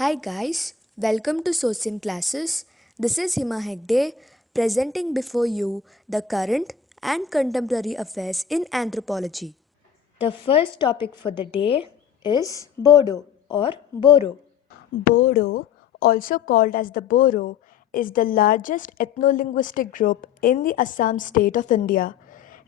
Hi guys, welcome to Sosin classes. This is Hima Hegde presenting before you the current and contemporary affairs in anthropology. The first topic for the day is Bodo or Boro. Bodo, also called as the Boro, is the largest ethno-linguistic group in the Assam state of India.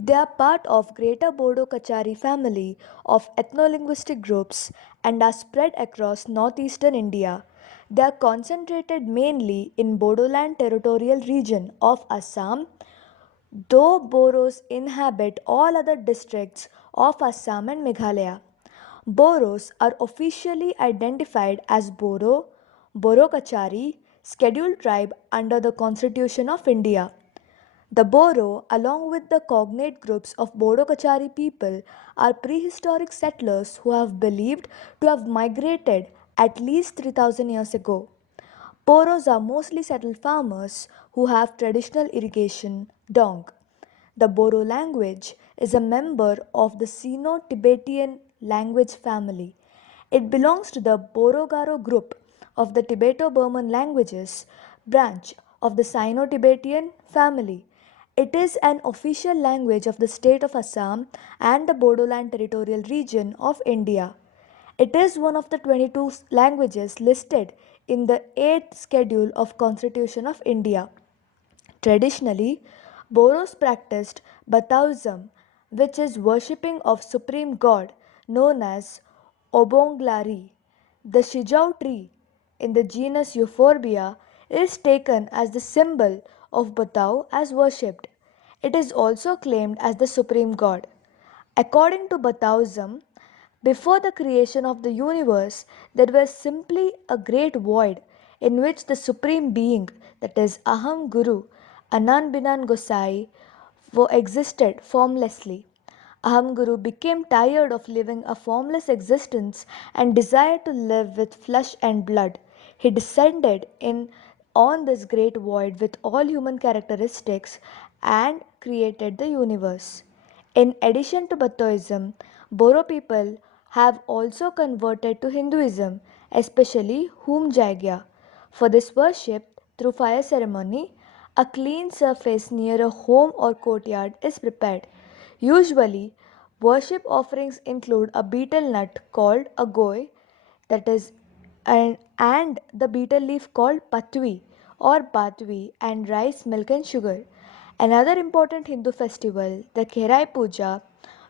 They are part of Greater Bodo Kachari family of ethno-linguistic groups and are spread across northeastern India. They are concentrated mainly in Bodoland territorial region of Assam, though Boros inhabit all other districts of Assam and Meghalaya. Boros are officially identified as Boro, Borokachari, scheduled tribe under the Constitution of India. The Boro, along with the cognate groups of Bodo-Kachari people, are prehistoric settlers who have believed to have migrated at least 3000 years ago. Boros are mostly settled farmers who have traditional irrigation, dong. The Boro language is a member of the Sino-Tibetan language family. It belongs to the Borogaro group of the Tibeto-Burman languages branch of the Sino-Tibetan family. It is an official language of the state of Assam and the Bodoland territorial region of India. It is one of the 22 languages listed in the 8th schedule of Constitution of India. Traditionally, Boros practiced Bataoism, which is worshipping of supreme god known as Obonglari. The Shijau tree in the genus Euphorbia is taken as the symbol of Batao as worshipped. It is also claimed as the supreme god. According to Bataoism, before the creation of the universe, there was simply a great void in which the Supreme Being, that is Aham Guru, Anan Binan Gosai, existed formlessly. Aham Guru became tired of living a formless existence and desired to live with flesh and blood. He descended in on this great void with all human characteristics and created the universe. In addition to Batoism, Boro people have also converted to Hinduism, especially Hum Jaigya. For this worship, through fire ceremony, a clean surface near a home or courtyard is prepared. Usually, worship offerings include a betel nut called a goi, that is, and the betel leaf called patwi or batwi, and rice, milk, and sugar. Another important Hindu festival, the Kerai Puja,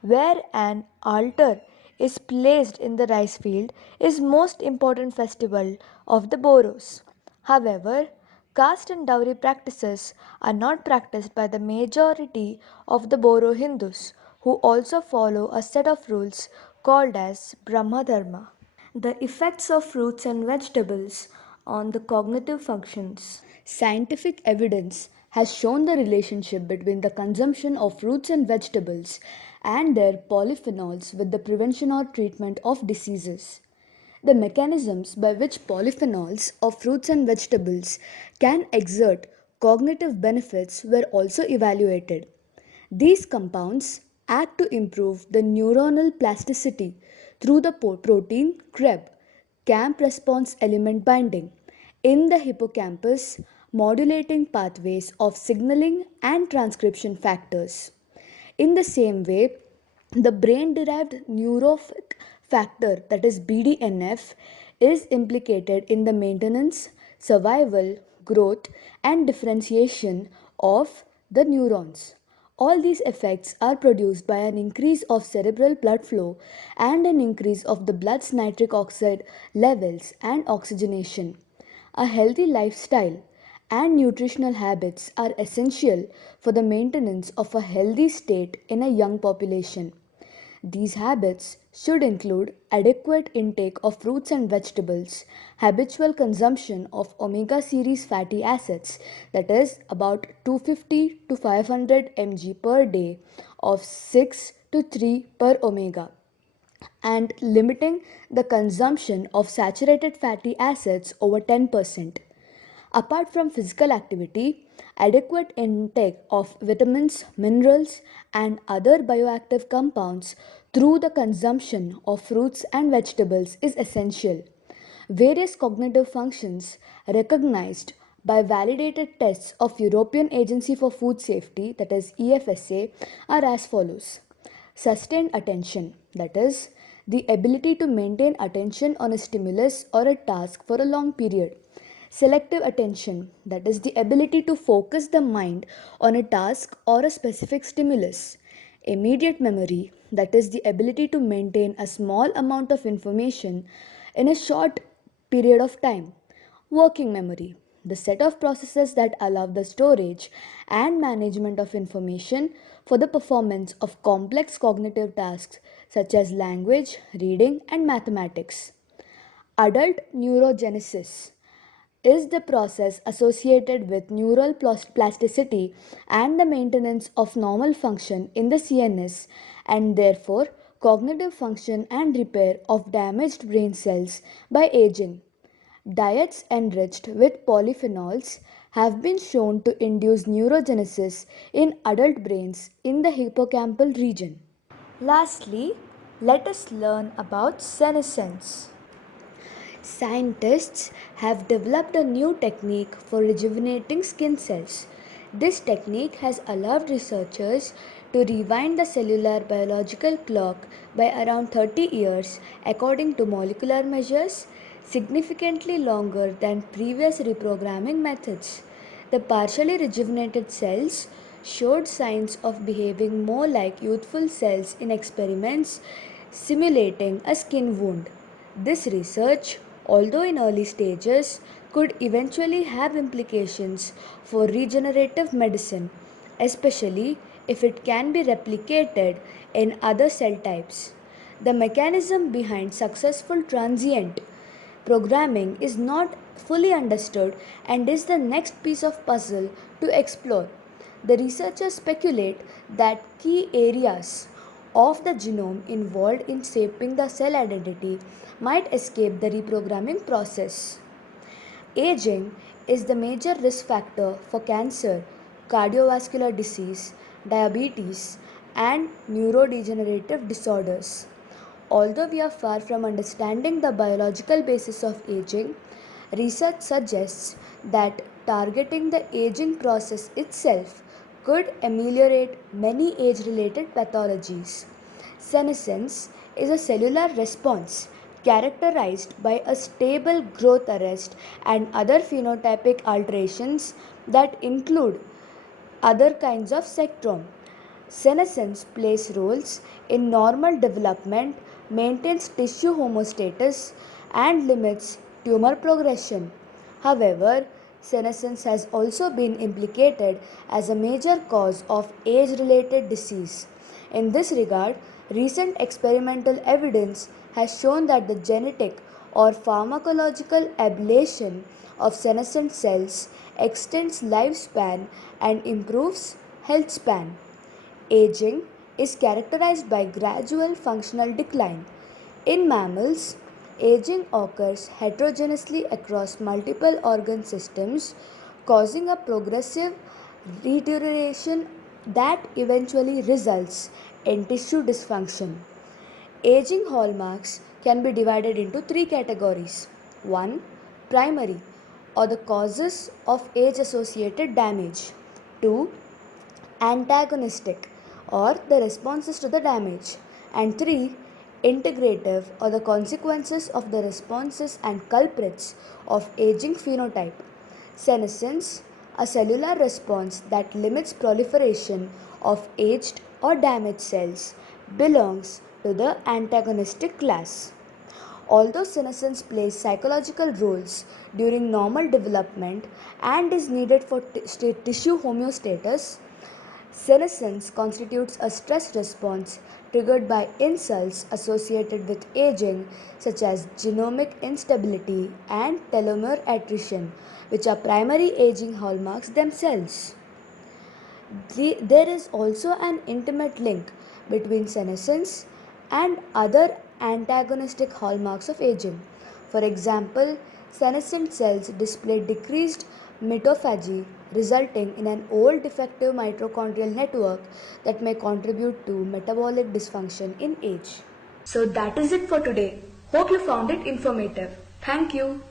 where an altar is placed in the rice field, is most important festival of the Boros. However, caste and dowry practices are not practiced by the majority of the Boro Hindus, who also follow a set of rules called as Brahma Dharma. The effects of fruits and vegetables on the cognitive functions. Scientific evidence has shown the relationship between the consumption of fruits and vegetables and their polyphenols with the prevention or treatment of diseases. The mechanisms by which polyphenols of fruits and vegetables can exert cognitive benefits were also evaluated. These compounds act to improve the neuronal plasticity through the protein CREB, camp response element binding, in the hippocampus, modulating pathways of signaling and transcription factors. In the same way, the brain derived neurofilament factor, that is BDNF, is implicated in the maintenance, survival, growth, and differentiation of the neurons. All these effects are produced by an increase of cerebral blood flow and an increase of the blood's nitric oxide levels and oxygenation. A healthy lifestyle and nutritional habits are essential for the maintenance of a healthy state in a young population. These habits should include adequate intake of fruits and vegetables, habitual consumption of omega series fatty acids, that is about 250 to 500 mg per day of 6 to 3 per omega, and limiting the consumption of saturated fatty acids over 10%. Apart from physical activity, adequate intake of vitamins, minerals, and other bioactive compounds through the consumption of fruits and vegetables is essential. Various cognitive functions recognized by validated tests of European Agency for Food Safety, that is EFSA, are as follows. Sustained attention, that is the ability to maintain attention on a stimulus or a task for a long period. Selective attention, that is the ability to focus the mind on a task or a specific stimulus. Immediate memory, that is the ability to maintain a small amount of information in a short period of time. Working memory, the set of processes that allow the storage and management of information for the performance of complex cognitive tasks such as language, reading, and mathematics. Adult neurogenesis is the process associated with neural plasticity and the maintenance of normal function in the CNS, and therefore cognitive function and repair of damaged brain cells by aging. Diets enriched with polyphenols have been shown to induce neurogenesis in adult brains in the hippocampal region. Lastly, let us learn about senescence. Scientists have developed a new technique for rejuvenating skin cells. This technique has allowed researchers to rewind the cellular biological clock by around 30 years according to molecular measures, significantly longer than previous reprogramming methods. The partially rejuvenated cells showed signs of behaving more like youthful cells in experiments simulating a skin wound. This research, although in early stages, could eventually have implications for regenerative medicine, especially if it can be replicated in other cell types. The mechanism behind successful transient programming is not fully understood and is the next piece of puzzle to explore. The researchers speculate that key areas of the genome involved in shaping the cell identity might escape the reprogramming process. Aging is the major risk factor for cancer, cardiovascular disease, diabetes, and neurodegenerative disorders. Although we are far from understanding the biological basis of aging, research suggests that targeting the aging process itself could ameliorate many age related pathologies. Senescence is a cellular response characterized by a stable growth arrest and other phenotypic alterations that include other kinds of spectrum. Senescence plays roles in normal development, maintains tissue homeostasis, and limits tumor progression. However, senescence has also been implicated as a major cause of age related disease. In this regard, recent experimental evidence has shown that the genetic or pharmacological ablation of senescent cells extends lifespan and improves health span. Aging is characterized by gradual functional decline. In mammals, aging occurs heterogeneously across multiple organ systems, causing a progressive deterioration that eventually results in tissue dysfunction. Aging hallmarks can be divided into three categories. 1. Primary, or the causes of age associated damage. 2. Antagonistic, or the responses to the damage. And 3. Integrative, or the consequences of the responses and culprits of aging phenotype. Senescence, a cellular response that limits proliferation of aged or damaged cells, belongs to the antagonistic class. Although senescence plays psychological roles during normal development and is needed for tissue homeostasis, senescence constitutes a stress response triggered by insults associated with aging, such as genomic instability and telomere attrition, which are primary aging hallmarks themselves. There is also an intimate link between senescence and other antagonistic hallmarks of aging. For example, senescent cells display decreased mitophagy, resulting in an old defective mitochondrial network that may contribute to metabolic dysfunction in age. So that is it for today. Hope you found it informative. Thank you.